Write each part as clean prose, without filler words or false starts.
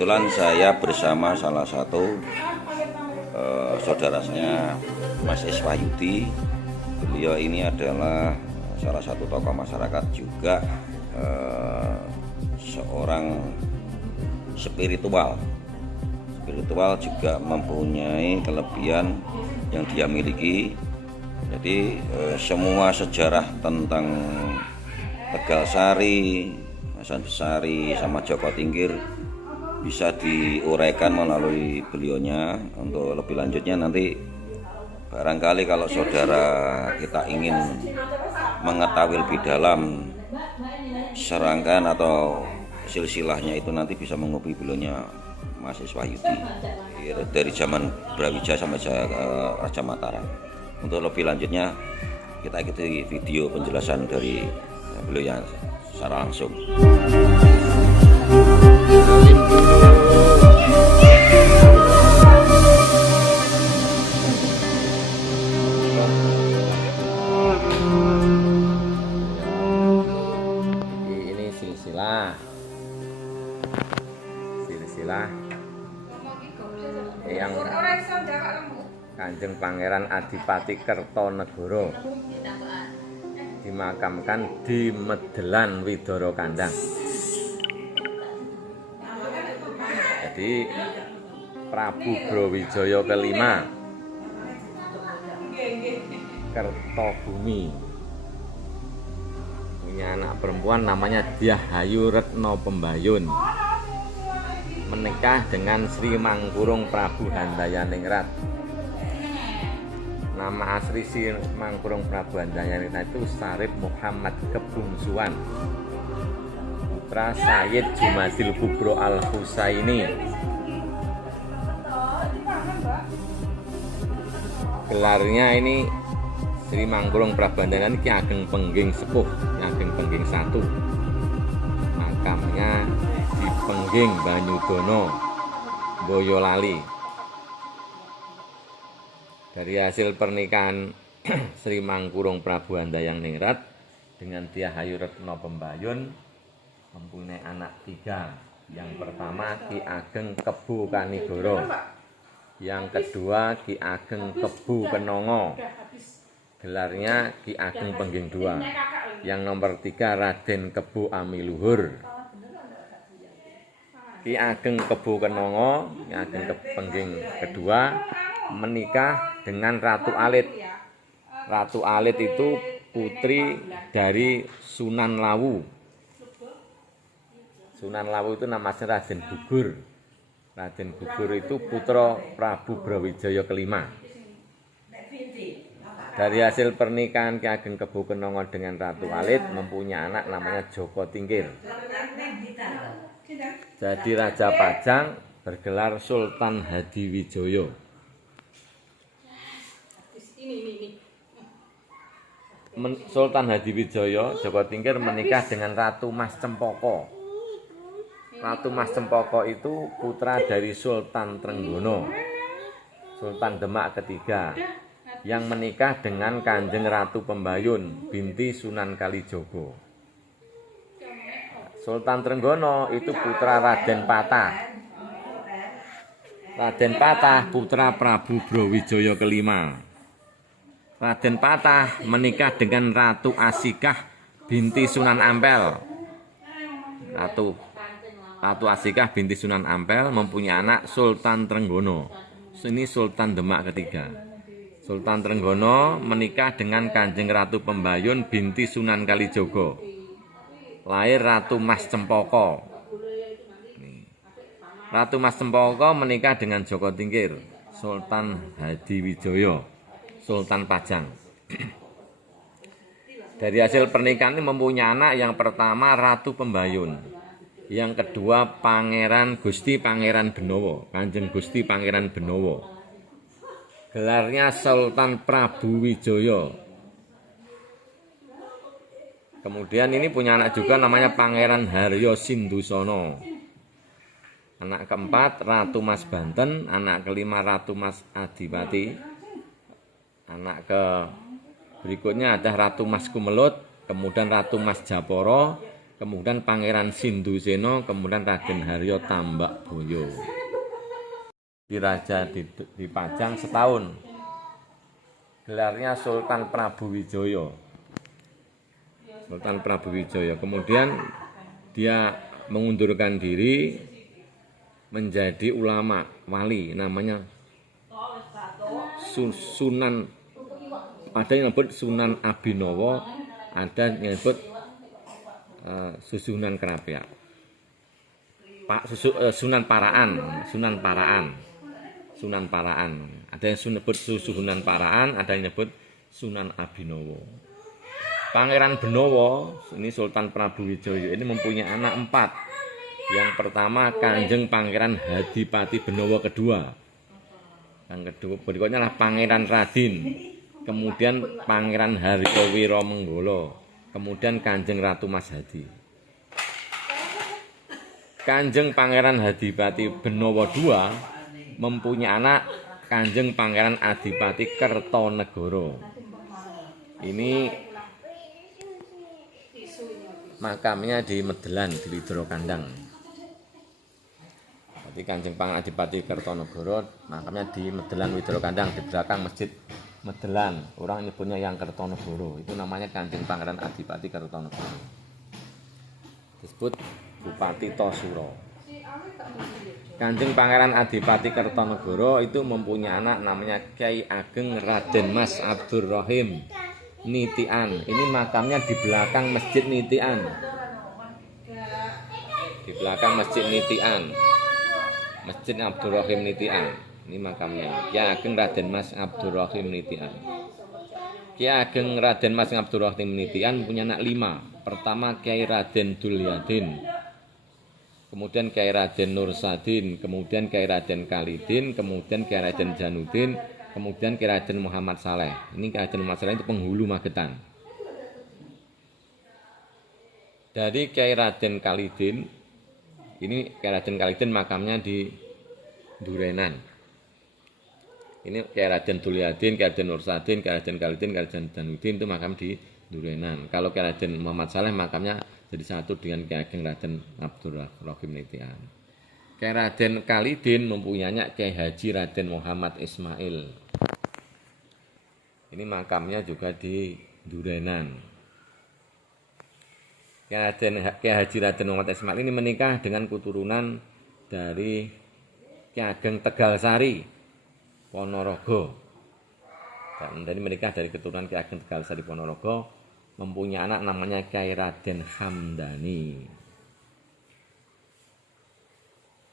Kebetulan saya bersama salah satu saudaranya Mas Iswayudi. Beliau ini adalah salah satu tokoh masyarakat juga, seorang spiritual juga mempunyai kelebihan yang dia miliki. Jadi semua sejarah tentang Tegal Sari, Hasan Besari sama Joko Tingkir bisa diuraikan melalui beliaunya. Untuk lebih lanjutnya nanti barangkali kalau saudara kita ingin mengetahui lebih dalam serangkaian atau silsilahnya itu, nanti bisa menghubungi beliaunya Mas Iswayudi dari zaman Brawijaya sampai Raja Mataram. Untuk lebih lanjutnya kita ikuti video penjelasan dari beliau secara langsung. Ini silsilah yang Kanjeng Pangeran Adipati Kertonegoro dimakamkan di Medelan Widoro Kandang. Jadi Prabu Brawijaya kelima Kertobumi punya anak perempuan namanya Dyah-Ayu Retno Pembayun, menikah dengan Sri Mangkurung Prabu Handayaningrat. Nama asli Sri Mangkurung Prabu Handayaningrat itu Sarip Muhammad Kebungsuan, putra Sayyid Jumadil Kubro Al-Husaini. Gelarnya ini Sri Mangkurung Prabu Handayaningrat Ki Ageng Pengging Sepuh, Ki Ageng Pengging 1. Makamnya di Pengging Banyudono, Boyolali. Dari hasil pernikahan Sri Mangkurung Prabu Handayaningrat dengan Dyah-Ayu Retno Pembayun mempunyai anak 3. Yang pertama Ki Ageng Kebu Kanigoro, yang kedua Ki Ageng Kebu Kenongo, gelarnya Ki Ageng Pengging 2. Yang nomor 3 Raden Kebu Amiluhur. Ki Ageng Kebu Kenongo, Ki Ageng Pengging kedua, menikah dengan Ratu Alit. Ratu Alit itu putri dari Sunan Lawu. Sunan Lawu itu namanya Raden Gugur. Raden Gugur itu putra Prabu Brawijaya kelima. Dari hasil pernikahan Ki Ageng Kebu Kenongo dengan Ratu Alit mempunyai anak namanya Joko Tingkir. Jadi Raja Pajang bergelar Sultan Hadiwijaya. Sultan Hadiwijaya Joko Tingkir menikah dengan Ratu Mas Cempaka. Ratu Mas Cempaka itu putra dari Sultan Trenggono, Sultan Demak ketiga, yang menikah dengan Kanjeng Ratu Pembayun binti Sunan Kalijogo. Sultan Trenggono itu putra Raden Patah. Raden Patah putra Prabu Brawijaya kelima. Raden Patah menikah dengan Ratu Asikah binti Sunan Ampel. Ratu Asikah binti Sunan Ampel mempunyai anak Sultan Trenggono. Ini Sultan Demak ketiga. Sultan Trenggono menikah dengan Kanjeng Ratu Pembayun binti Sunan Kalijogo. Lahir Ratu Mas Cempaka. Ratu Mas Cempaka menikah dengan Joko Tingkir, Sultan Hadiwijaya, Sultan Pajang. Dari hasil pernikahan ini mempunyai anak yang pertama Ratu Pembayun, yang kedua Pangeran Gusti Pangeran Benowo, Kanjeng Gusti Pangeran Benowo. Gelarnya Sultan Prabu Wijaya. Kemudian ini punya anak juga namanya Pangeran Haryo Sindusono. Anak keempat Ratu Mas Banten, anak kelima Ratu Mas Adipati. Anak ke berikutnya ada Ratu Mas Kumelut, kemudian Ratu Mas Japoro, kemudian Pangeran Sindhusena, kemudian Raden Haryo Tambakboyo. Di raja dipajang setahun. Gelarnya Sultan Prabu Wijaya. Sultan Prabu Wijaya. Kemudian dia mengundurkan diri menjadi ulama wali, namanya Sunan. Ada yang disebut Sunan Abhinawa, ada yang disebut Susunan Kerapiak. Sunan Paraan. Ada yang disebut Susuhunan Paraan, ada yang disebut Sunan Abhinawa. Pangeran Benawa, ini Sultan Prabu Wijaya, ini mempunyai anak 4. Yang pertama Kanjeng Pangeran Hadipati Benawa kedua. Yang kedua berikutnya adalah Pangeran Radin. Kemudian Pangeran Haryo Wiromenggala. Kemudian Kanjeng Ratu Mas Hadi. Kanjeng Pangeran Hadipati Benawa II mempunyai anak Kanjeng Pangeran Adipati Kertanegara. Ini makamnya di Medelan, di Widoro Kandang. Jadi Kanjeng Pangeran Adipati Kertanegara makamnya di Medelan, Widoro Kandang, di belakang Masjid Medelan. Orang nyebutnya yang Kertanegara. Itu namanya Kanjeng Pangeran Adipati Kertanegara. Disebut Bupati Tosuro. Kanjeng Pangeran Adipati Kertanegara itu mempunyai anak namanya Kyai Ageng Raden Mas Abdurrahim Nitian. Ini makamnya di belakang Masjid Nitian. Di belakang Masjid Nitian. Masjid Abdurrahim Nitian. Ini makamnya. Kyai Ageng Raden Mas Abdurrahim Nitian. Kyai Ageng Raden Mas Abdurrahim Nitian punya anak 5. Pertama Kyai Raden Dulyadin. Kemudian Kyai Raden Nursadin, kemudian Kyai Raden Khalidin, kemudian Kyai Raden Janudin, kemudian Kyai Raden Muhammad Saleh. Ini Kyai Raden Muhammad Saleh itu penghulu Magetan. Dari Kyai Raden Khalidin, ini Kyai Raden Khalidin makamnya di Durenan. Ini Kyai Raden Dulyadin, Kyai Raden Nursadin, Kyai Raden Khalidin, Kyai Raden Janudin itu makam di Durenan. Kalau Kyai Raden Muhammad Saleh makamnya jadi satu dengan Kyai Ageng Raden Abdurrahim Nitian. Kyai Raden Khalidin mempunyai Kyai Haji Raden Muhammad Ismail. Ini makamnya juga di Durenan. Kyai Haji Raden Muhammad Ismail ini menikah dengan keturunan dari Kyai Ageng Tegalsari Ponorogo. Dan ini menikah dari keturunan Kyai Ageng Tegalsari Ponorogo. Mempunyai anak namanya Kyai Raden Hamdani.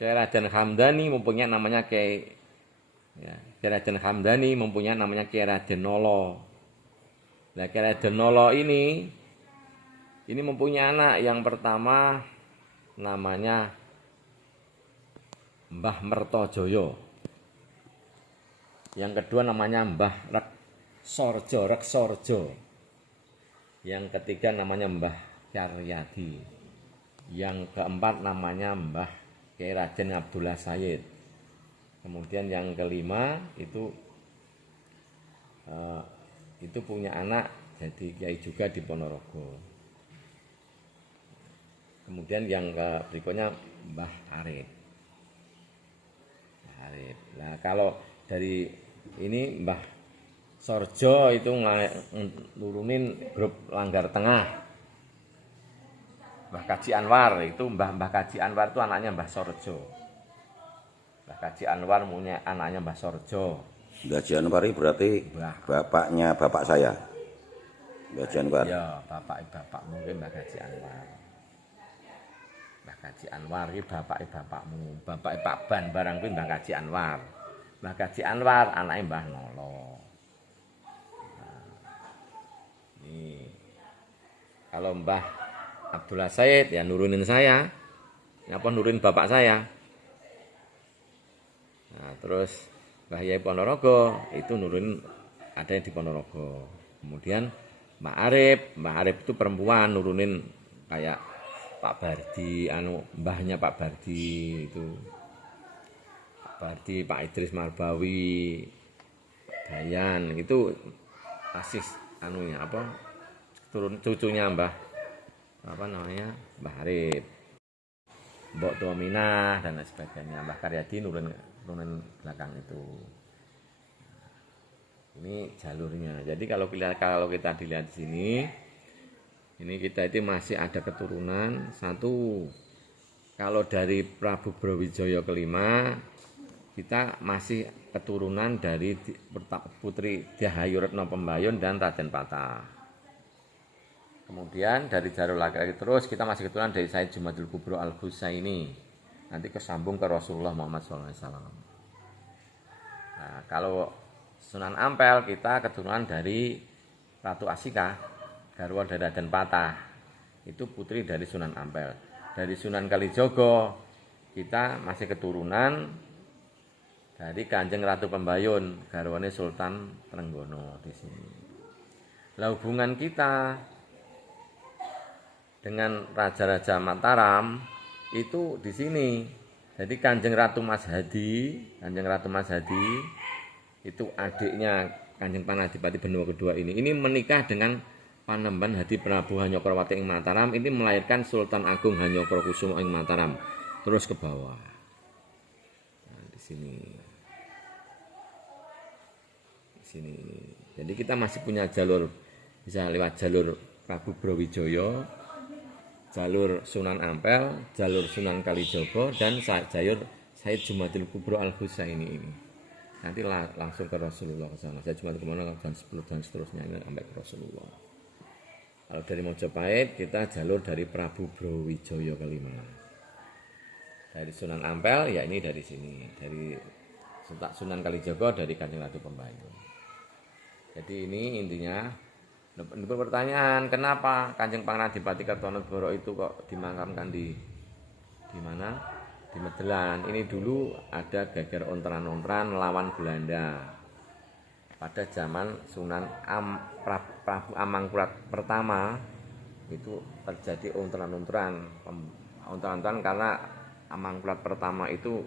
Kyai Raden Hamdani mempunyai namanya Kyai Raden Hamdani mempunyai namanya Kyai Raden Nolo. Nah, Kyai Raden Nolo ini mempunyai anak yang pertama namanya Mbah Mertojoyo. Yang kedua namanya Mbah Reksorjo. Yang ketiga namanya Mbah Caryadi. Yang keempat namanya Mbah Kyai Raden Abdullah Sayyid. Kemudian yang kelima itu punya anak jadi kiai juga di Ponorogo. Kemudian yang berikutnya Mbah Arif. Nah, kalau dari ini Mbah Sorjo itu nurunin grup Langgar Tengah. Mbah Kaji Anwar itu Mbah Kaji Anwar itu anaknya Mbah Sorjo. Mbah Kaji Anwar punya anaknya Mbah Sorjo. Mbah Kaji Anwar berarti bapaknya bapak saya. Mbah Kaji Anwar. Ya, bapak mungkin Mbah Kaji Anwar. Mbah Kaji Anwar iki bapakmu. Bapak Pak Ban barang kuwi Mbah Kaji Anwar. Mbah Kaji Anwar anaknya Mbah Nolo. Kalau Mbah Abdullah Sayyid ya nurunin saya. Apa nurunin bapak saya. Nah, terus Mbah Yai Ponorogo itu nurunin ada yang di Ponorogo. Kemudian Mbah Arif itu perempuan nurunin kayak Pak Bardi, mbahnya Pak Bardi itu. Pak Bardi, Pak Idris Marbawi, Dayan itu asis turun cucunya Mbah Mbah Arif, Mbok Tua Minah dan lain sebagainya. Mbah Karyadi nurun belakang itu. Ini jalurnya. Jadi kalau kita dilihat di sini, ini kita itu masih ada keturunan satu. Kalau dari Prabu Brawijaya kelima, kita masih keturunan dari Putri Diahayu Retno Pembayun dan Raden Patah. Kemudian dari jalur laki-laki terus kita masih keturunan dari Said Jumadil Kubro Al-Husaini. Nanti kesambung ke Rasulullah Muhammad SAW. Nah, kalau Sunan Ampel kita keturunan dari Ratu Asika, garwa dari Raden Patah. Itu putri dari Sunan Ampel. Dari Sunan Kalijogo kita masih keturunan dari Kanjeng Ratu Pembayun, garwane Sultan Trenggono di sini. Lah hubungan kita dengan Raja-Raja Mataram itu di sini. Jadi Kanjeng Ratu Mas Hadi itu adiknya Kanjeng Panadipati Benowo kedua ini menikah dengan Panembahan Hadi Prabu Hanyokroowati ing Mataram, ini melahirkan Sultan Agung Hanyokrokusumo ing Mataram. Terus ke bawah. Nah, di sini. Jadi kita masih punya jalur, bisa lewat jalur Prabu Brawijaya, jalur Sunan Ampel, jalur Sunan Kalijogo, dan jalur Said Jumadil Kubro Al-Husaini ini. Nanti langsung ke Rasulullah ke sana. Said Jumadil kemana dan 10 dan seterusnya ini sampai ke Rasulullah. Kalau dari Mojopahit kita jalur dari Prabu Brawijaya kelima. Dari Sunan Ampel ya ini dari sini, dari Sunan Kalijogo dari Kanjeng Ratu Pembayun. Jadi ini intinya. Pertanyaan, kenapa Kanjeng Pangadipati Kertonegoro itu kok dimakamkan di mana? Di Medelan. Ini dulu ada geger ontran-ontran melawan Belanda. Pada zaman Prabu Amangkurat pertama itu terjadi ontran-ontran karena Amangkurat pertama itu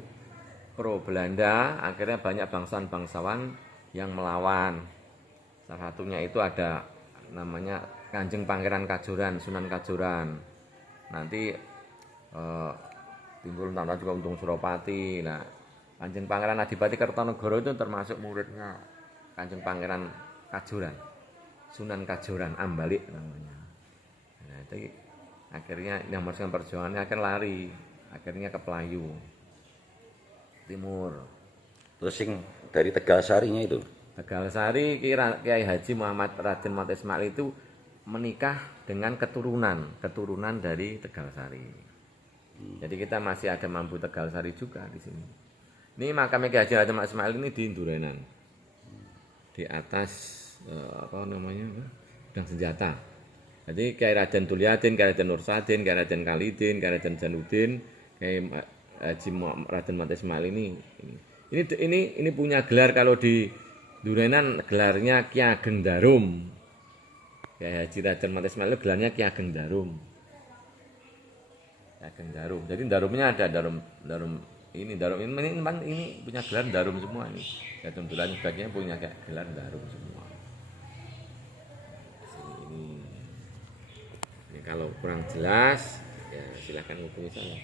pro Belanda, akhirnya banyak bangsawan-bangsawan yang melawan. Salah satunya itu ada namanya Kanjeng Pangeran Kajoran, Sunan Kajoran. Nanti timbul tanpa juga Untung Suropati. Nah, Kanjeng Pangeran Adipati Kertonegoro itu termasuk muridnya Kanjeng Pangeran Kajoran, Sunan Kajoran Ambalik namanya. Nah, itu akhirnya yang meneruskan perjuangannya akan lari, akhirnya ke Pelayu Timur. Terus yang dari Tegalsarinya itu? Tegalsari Kiai Haji Muhammad Raden Mat Ismail itu menikah dengan keturunan dari Tegalsari. Jadi kita masih ada mampu Tegalsari juga di sini. Ini makamnya Kiai Haji Raden Mat Ismail ini di Durenan. Di atas pedang senjata. Jadi Kiai Raden Tuliadin, Kiai Raden Nursadin, Kiai Raden Kalidin, Kiai Raden Janudin, Kiai Haji Raden Mat Ismail ini punya gelar. Kalau di Durenan gelarnya Ki Ageng Darum. Kiai Haji Raden Mat Ismail gelarnya Ki Ageng Darum. Jadi darumnya ada darum ini punya gelar darum semua ini. Ya tentunya sebagainya punya gelar darum semua. Ini kalau kurang jelas ya silahkan hubungi saya.